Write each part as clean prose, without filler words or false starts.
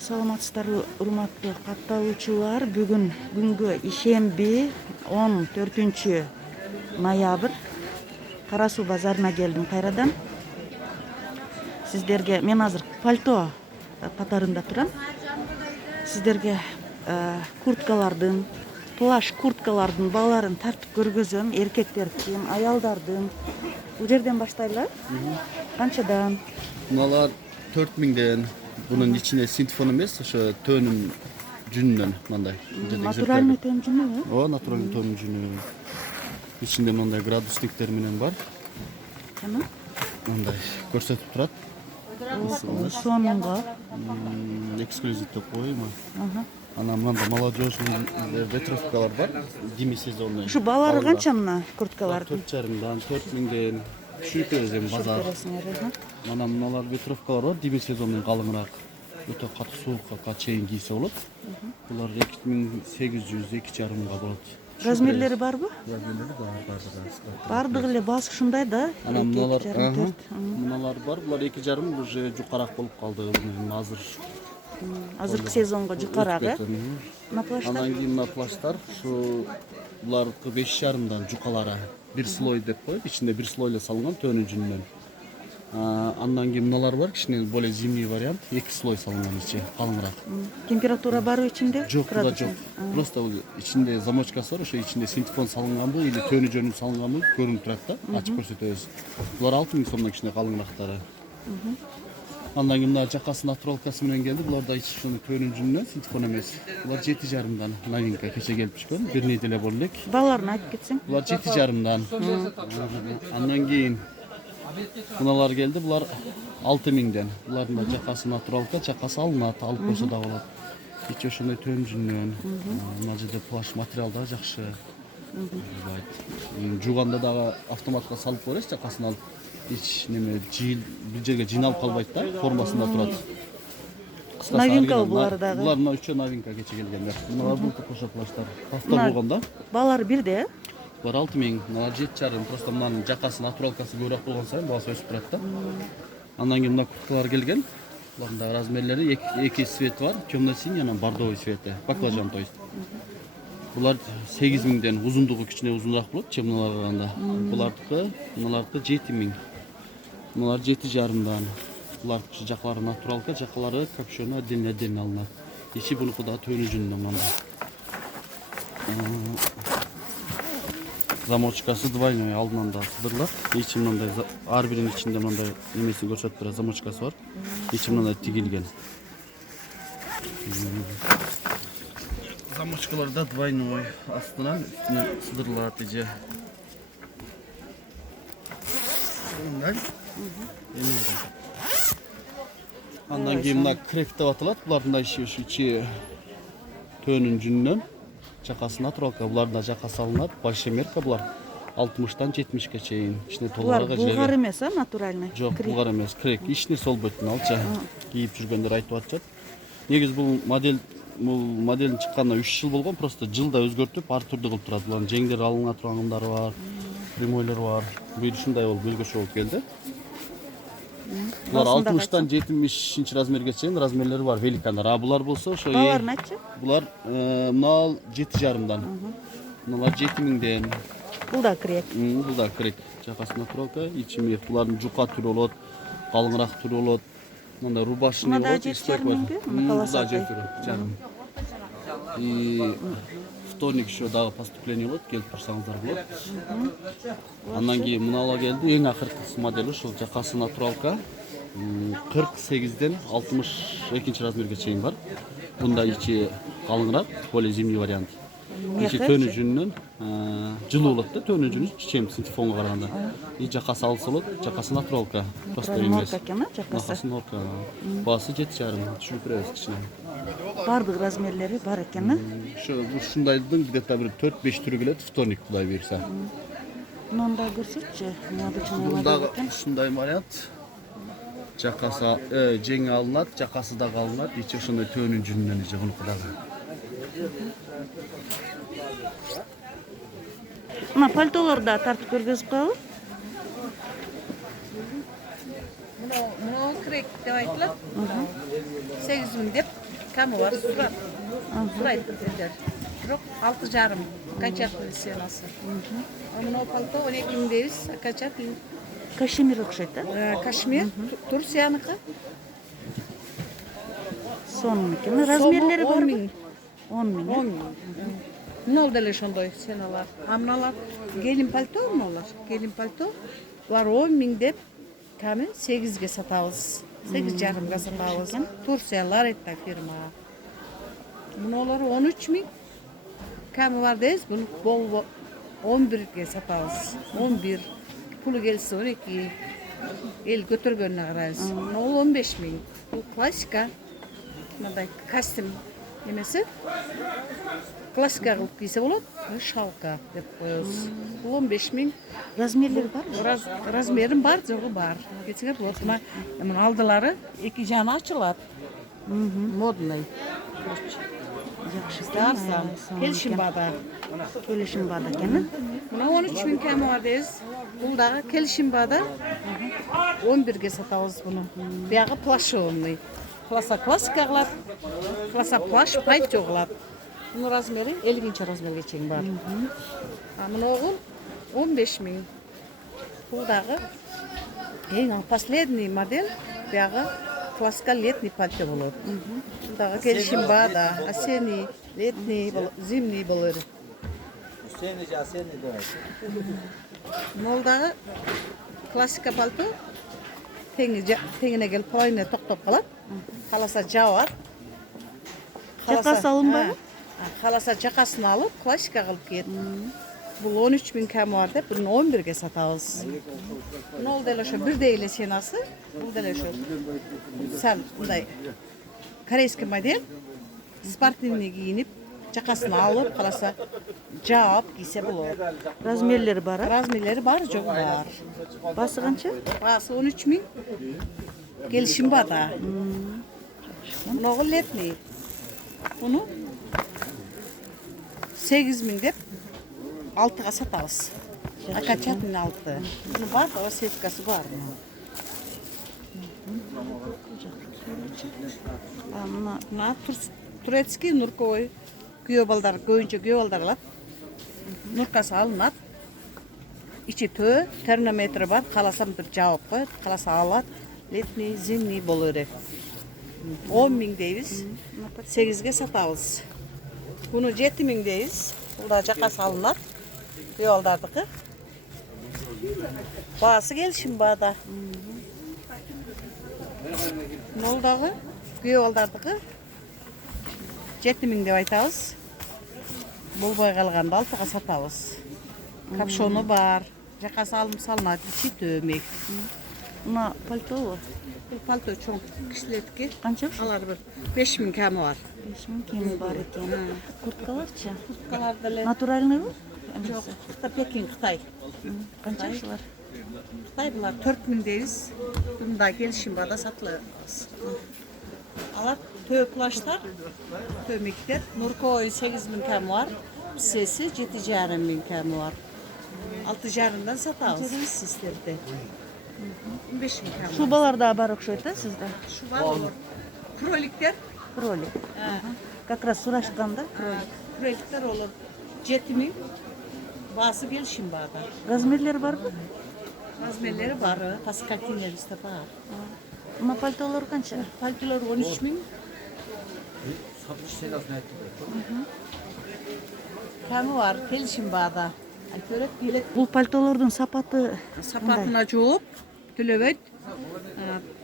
Саламатсыздарбы урматтуу катталуучулар. Бүгүн күнгө ишемби 14 ноябрь Кара Суу базарына келдим кайрадан. Сиздерге мен азыр пальто катарында турам. Сиздерге курткалардын, плаш курткалардын бааларын тартып көргөзөм. Эркектердин, аялдардын. Бул жерден баштайлы. Канчадан? Мыналар 4000ден. Bunun içine sintifon emez, şu tönün cününden mандай. Натуральный тön жүнү. O натуральный tönün cünü. İçinde mандай gradusниктер менен бар. Tamam. Мындай көрсөтүп турат. Сонунга. Эксклюзив деп коюйм. Ана мында молодежный ветровкалар бар. Демисезонный. Şu баалары канча мына курткалардын? 4,5-дан 4000ден. Түшүнүп бересем базар. Mana mınalar ветровкалар бар, демисезонный калыңыраак. Өтө катуу суукка чейин кийсе болот. Булар 2800, 2,5 болот. Размерлери барбы? Размерлери бар. Бардыгы эле баасы ушундай да. Ана мыналар бар, булар 2,5 уже жукараак болуп калды азыр. Азыркы сезонго жукараак, э? Анан кийин мына плаштар, ушу булардыкы 5,5дан жукалары. Bir слой деп коюп, ичинде bir слой эле салынган төнүн жүнүнөн. Андан кийин мыналар бар, кичине более зимний вариант, 2 слой салынган ичи, калыңыраак. Температура барбы ичинде? Жок, да жок. Просто ичинде замочкасы бар, ошо ичинде синтифон салынганбы или төнү жөнү салынганбы көрүнүп турат да, ачып көрсөтөбүз. Булар 6000 сомдон кичине калыңырактары. Андан кийин мына жакасы натуралкасы менен келди. Булар да ичи ошону төнүн жүнүнөн синтифон эмес. Булар 7,5дан новинка кече келип түшкөн. Бир неделе болду элек. Бааларын айтып кетсең? Булар 7,5дан. Андан кийин мыналар келди. Булар 6000ден. Булардын да жакасы натуралка, жакасы алынат, алып койсо да болот. Ичи ошондой төнүн жүнүнөн. Мына жерде плаш материал да жакшы. Жууганда дагы автоматка салып коебуз, жакасын алып. Hiç neme bir жерге жиналып калбайт да, формасында турат. Новинка булар дагы. Булар мына үчөө новинка кече келгендер. Мыналар бул кошо плаштар. Паста болгондо. Баалары бирде, э? Булар 6000, мына 7,5, просто мынанын жакасы натуралкасы көбүрөөк болгон сайын баасы өсүп турат да. Андан кийин мына курткалар келген. Булардын да размерлери эки цвет бар, темно-синий, анан бордовый цвети, баклажан то есть. Булар 8000ден, узундугу кичине узунураак болот, чем мыналарга караганда. Мыналардыкы 7000. Мыналар 7,5дан. Булардыкы жаклары натуралка, жакалары капюшону отдельно алынат. Ичи бунуку да төнү жүнүнөн мында. Замочкасы двойной алдынан да сыдырлар. Ичи мындай ар биринин ичинде мындай немесин көрсөтүп турат, замочкасы бар. Ичи мындай тигилген. Замочкалар да двойной. Астынан үстүнө сыдырылат ije. Мындай. Андан кийин мына крек деп аталат. Булардын да ичи төнүн жүнүнөн, жакасы натуралка, булардын да жакасы алынат, большой мерка булар. 60дан 70ке чейин. Ичине толугураак жери. Булгар эмес, а, натуральный? Жок, булгар эмес, крек. Ичине сол бөтүн алча. Кийип жүргөндөр айтып атышат. Негизи бул моделдин чыкканына 3 жыл болгон, просто жылда өзгөртүп, ар түрдүү кылып турат. Булардын жеңдери алына тургандары бар, прямойлор бар. Бул ушундай болуп өзгөчө болуп келди. Булар 60дан 70 размерге чейин размерлери бар, великандар. А булар болсо ошо бааларын айтчы. Булар мына 7,5дан. Мыналар 7000ден. Бул да крек. Бул да крек. Жакасы натуралка, ичи мер. Булардын жука түрү болот, калыңыраак түрү болот. Мындай рубашный болот. Мына 7,5 мына каласа. И вторник еще дагы поступление болот, келип турсаңыздар болот. Андан кийин мынала келди, эң акыркы модель ушул жакасы натуралка. 48ден 62 размерге чейин бар. Бунда ичи калыңыраак, более зимний вариант. Ичи төнү жүнүнөн жылуу болот да, төнү жүнү чем синтифонго караганда. И жакасы алыс болот, жакасы натуралка. Просто эмес. Жакасы норка. Баасы 7,5, түшүнүп беребиз кичине. Бардык размерлери бар экен, э? Ушундайдын где-то бир 4-5 түрү келет, вторник кудай берсе. Мында көрсөтчү, необычный модель экен. Ушундай вариант. Жакасы жеңи алынат, жакасы да алынат, ичи ошондой төнүн жүнүнөн ije бунуку дагы. Мына пальтолорду да тартып көргөзүп коелу. Мына крек деп айтылат. 8000 деп. Kamı var, suraydı dediler. Yok, 6,5. Kaçak sen nasıl? Ama o palto 12.000 kaçak. Кашемир окшойт да? Кашмир, Турцияныкы. Сонунуки. Размерлери Сомы барбы? 10.000. 10 миң. 10.000. Мынау деле ошондой сеналар. А мыналар келин пальто мыналар. Келин пальто. Булар 10.000 деп ками 8ге сатабыз. 8,5га сатабыз. Турциялар это фирма. Мыналар 13.000. Ками бар дейбиз, буну бол 11ге сатабыз. 11. Пулу келсе 12. Эл көтөргөнүнө карайбыз. Мынау 15.000. Бул классика. Мындай костюм немесе классика кылып кийсе болот. Шалка деп коебуз. 15.000. Размерлери барбы? Размерим бар, жогу бар. Кетсеңер болот. Мына алдылары эки жаны ачылат. Модный. Жакшы. Арзан. Келишим бада. Келишим бада экен. Мына 13.000 ками бар дейбиз. Бул дагы келишим бада. 11ге сатабыз буну. Биягы плашёвный. Класса классика кылат. Класса плаш пальто кылат. Bunun razmeri 50. razmerге чейин бар. А мыногу 15.000. Бул дагы эң последний модель биягы класска летний пальто болот. Бул дагы келишим бада, осенний, летний, зимний болор. Осенний давай. Бул дагы классика пальто теңине келип полайына токтоп калат. Каласа жабат. Жакасы алынбайбы? Каласа жакасын алып, классика кылып кийет. Бул 13.000 ками бар деп, буну 11ге сатабыз. Бул деле ошо бирдей эле сенасы. Бул деле ошо сәл мындай корейский модель. Спортивный кийинип, жакасын алып, каласа жаап кийсе болот. Размерлери бар, Размерлери бар, жок бар. Басы канча? Басы 13.000. Келишим бада. Мыногу летний. Буну 8.000 деп 6га сатабыз. Окончательный 6. Буну бар, сеткасы бар. А мына Турецкий нурковый. Күйөө балдар, көбүнчө күйөө балдар алат. Нуркасы алынат. Ичи төө, термометр бар, каласа мынтип жабып коет, каласа алат. Летний, зимний боло берет. 10.000 дейбиз. 8ге сатабыз. Буну 7.000 дейбиз. Бул да жакасы алынат. Күйөө балдардыкы. Баасы келишим бада. Бул дагы күйөө балдардыкы. 7.000 деп айтабыз. Болбой калганда 6га сатабыз. Капшону бар. Жакасы алынып салынат, ичи төмөк. мына пальтобу? Бул пальто чоң кишилердики. Канча ошо? Алар бир 5.000 ками бар. 5000 кеми бар экен. Курткаларчы? Курткалар деле Натуральныйбы? жок. Пекин, Кытай. Канча ошолар? Кытай булар 4.000 дейбиз. Мында келишим бада сатылат. Алар төө плаштар, төмөктөр. Нуркой 8.000 ками бар. Сеси 7,5 ками бар. 6,5-дан сатабыз сиздерде. 15.000 ками. Шубалар да бар окшойт да сизде? Шуба болор. Кроликтер. Кролик. Как раз сурашканда кролик. Кроликтер олор 7.000. Басы келишим бада. Размерлери барбы? Размерлери бар, паскатинерибизде бар. Мына пальтолор канча? Пальтолор 13.000. Satış senasını ettim. Ками бар, келишим бада. Көрөт билет Бул пальтолордун сапаты сапатына жооп төлөбөйт.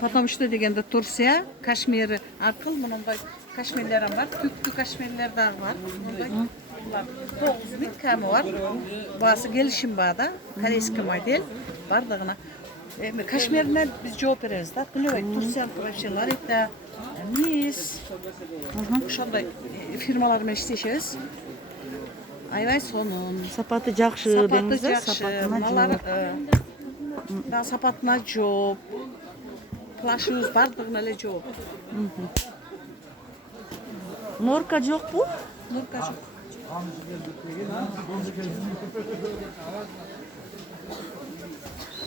Потому что дегенде Турция, Кашмир аркылуу мындай кашмирлер бар, түктүү кашмирлер дагы бар. Мындай булар 9.000 ками бар. Баасы келишим бада, корейский модель бардыгына. Эми кашмирине биз жооп беребиз да. Төлөбөйт. Турциянын вообще это мис. Ошондой фирмалар менен иштешебиз. Аябай сонун. сапаты жакшы Сапаты деңиз да, жакшы. сапатына Мыналар жооп. да сапатына жооп. Плашыбыз бардыгына эле жооп. Норка жокпу? Нурка жок.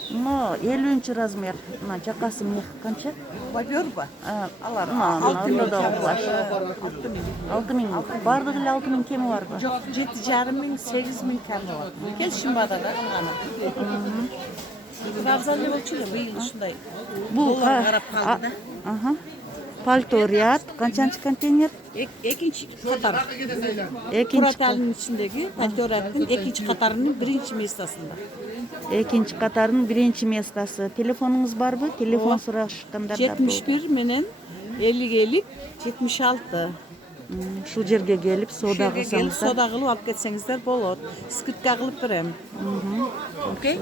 Мына 50 размер. Мына жакасы мех канча? Бобер ба? Алар. Мына да плаш. 6000. Бардыгы эле 6000 кеми барбы? Жоқ, 7,5 8 кәмі бар. Келшім бада да қылғаны. Равзалы болчу да, быйыл ушундай. Бул Қарап қалды да. Аха. Пальто ряд, канчанчы контейнер? Экинчи қатар. Экинчи Кураталдын ичиндеги пальто ряттын экинчи қатарынын биринчи местасында. экинчи катарынын биринчи местасы. Телефонуңуз барбы? Телефон сурашкандарда. 71 менен 50 76. Ушул жерге келип соода Келип кылсаңыздар. сода кылып алып кетсеңиздер болот. Скидка кылып берем. Окей?